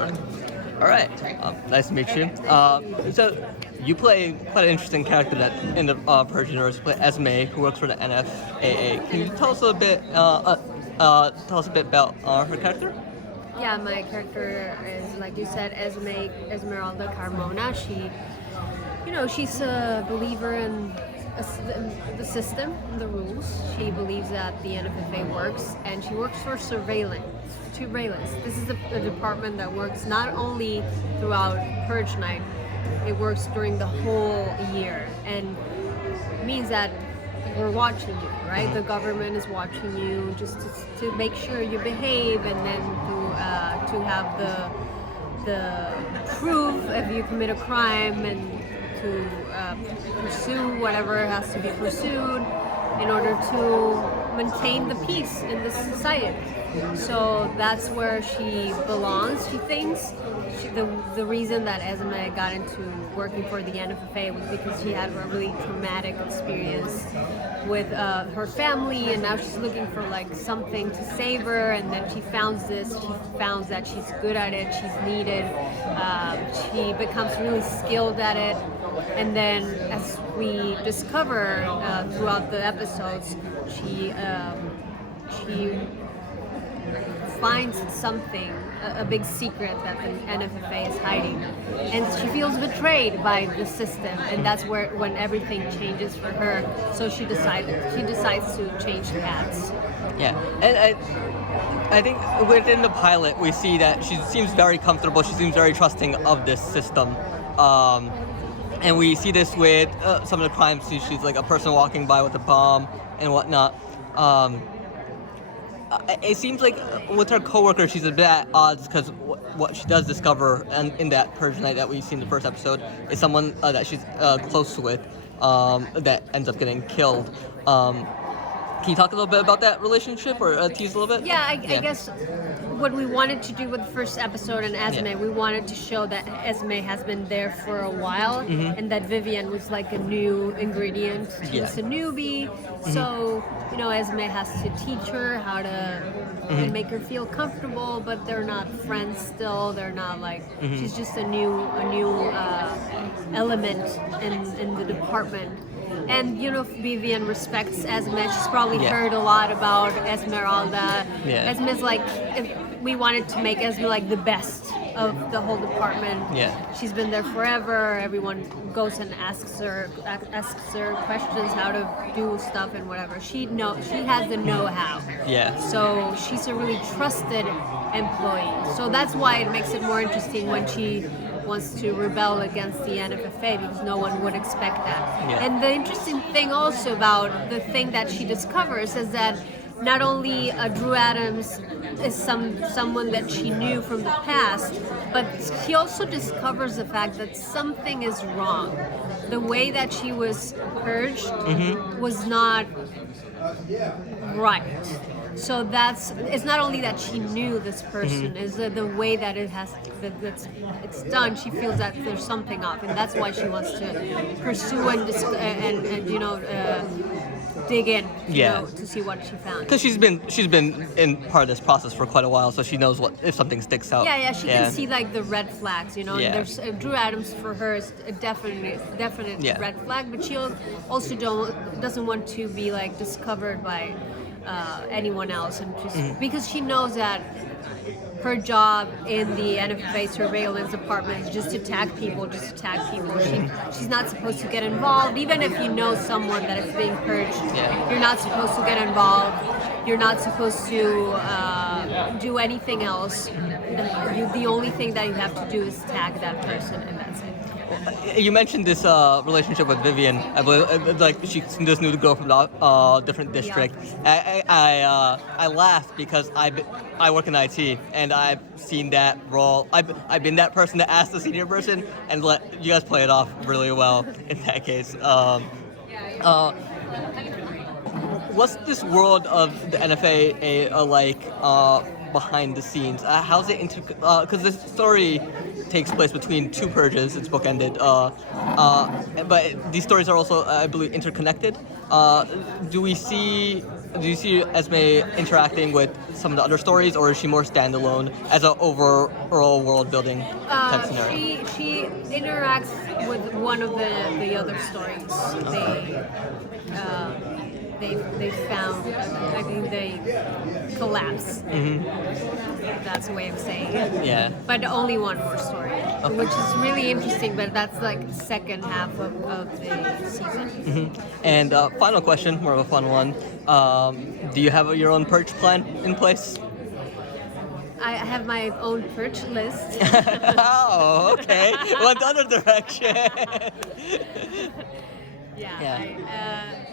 All right. Nice to meet you. So you play quite an interesting character in the Purge universe. You play Esme, who works for the NFAA. Can you tell us a bit? Tell us a bit about her character? Yeah, my character is, like you said, Esmeralda Carmona. She's a believer in the system, the rules. She believes that the NFFA works, and she works for surveillance. This is a department that works not only throughout Purge Night, it works during the whole year, and means that we're watching you, right? The government is watching you just to make sure you behave, and then to have the proof if you commit a crime, and to pursue whatever has to be pursued in order to maintain the peace in the society. So that's where she belongs, she thinks. The reason that Esme got into working for the NFFA was because she had a really traumatic experience with her family, and now she's looking for like something to save her, and then she found that she's good at it, she's needed, she becomes really skilled at it, and then as we discover throughout the episodes, she finds something, a big secret that the NFFA is hiding, and she feels betrayed by the system, and that's when everything changes for her. So she decides to change paths. Yeah, and I think within the pilot we see that she seems very comfortable. She seems very trusting of this system. And we see this with some of the crimes. She's like a person walking by with a bomb and whatnot. It seems like with her coworker, she's a bit at odds, because what she does discover in that Purge Night that we see in the first episode is someone that she's close with that ends up getting killed. Can you talk a little bit about that relationship, or tease a little bit? Yeah, I guess what we wanted to do with the first episode in Esme, we wanted to show that Esme has been there for a while, and that Vivian was like a new ingredient. She was a newbie, so Esme has to teach her how to and make her feel comfortable, but they're not friends still. They're not like she's just a new element in the department. And Vivian respects Esme. She's probably heard a lot about Esmeralda. Yeah. Esme's like, we wanted to make Esme like the best of the whole department. Yeah. She's been there forever. Everyone goes and asks her questions how to do stuff and whatever. She has the know-how. Yeah. So she's a really trusted employee. So that's why it makes it more interesting when she wants to rebel against the NFFA, because no one would expect that. Yeah. And the interesting thing also about the thing that she discovers is that not only Drew Adams is someone that she knew from the past, but she also discovers the fact that something is wrong. The way that she was purged was not right. So it's not only that she knew this person, is the way that it's done. She feels that there's something off, and that's why she wants to pursue and dig in, to see what she found. Because she's been in part of this process for quite a while, so she knows if something sticks out. Yeah, she can see like the red flags, And there's Drew Adams for her is a definite red flag, but she also doesn't want to be like discovered by anyone else, and just because she knows that her job in the NFA surveillance department is just to tag people. She's not supposed to get involved, even if you know someone that is being purged. Yeah. You're not supposed to get involved. You're not supposed to do anything else. The only thing that you have to do is tag that person, and that's it. You mentioned this relationship with Vivian. I believe, like, she's this new girl from a different district. Yeah. I laugh because I work in IT, and I've seen that role. I've been that person that asked the senior person, and let you guys play it off really well in that case. What's this world of the NFA like behind the scenes? How's it because this story takes place between two purges. It's bookended, but these stories are also, I believe, interconnected. Do we see do you see Esme interacting with some of the other stories, or is she more standalone as an overall world building type scenario? She interacts with one of the other stories. They found, I think they collapse. That's a way of saying it. Yeah. But only one more story, which is really interesting. But that's like the second half of the season. And final question, more of a fun one. Do you have your own Purge plan in place? I have my own Purge list. Oh, okay. Went the other direction.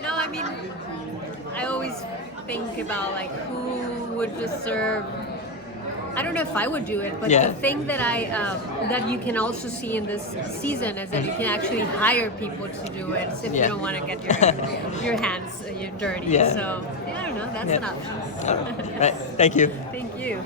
No, I mean, I always think about like who would deserve. I don't know if I would do it, but the thing that that you can also see in this season is that you can actually hire people to do it if you don't want to get your hands dirty. Yeah. So I don't know. That's an option. All right. Thank you. Thank you.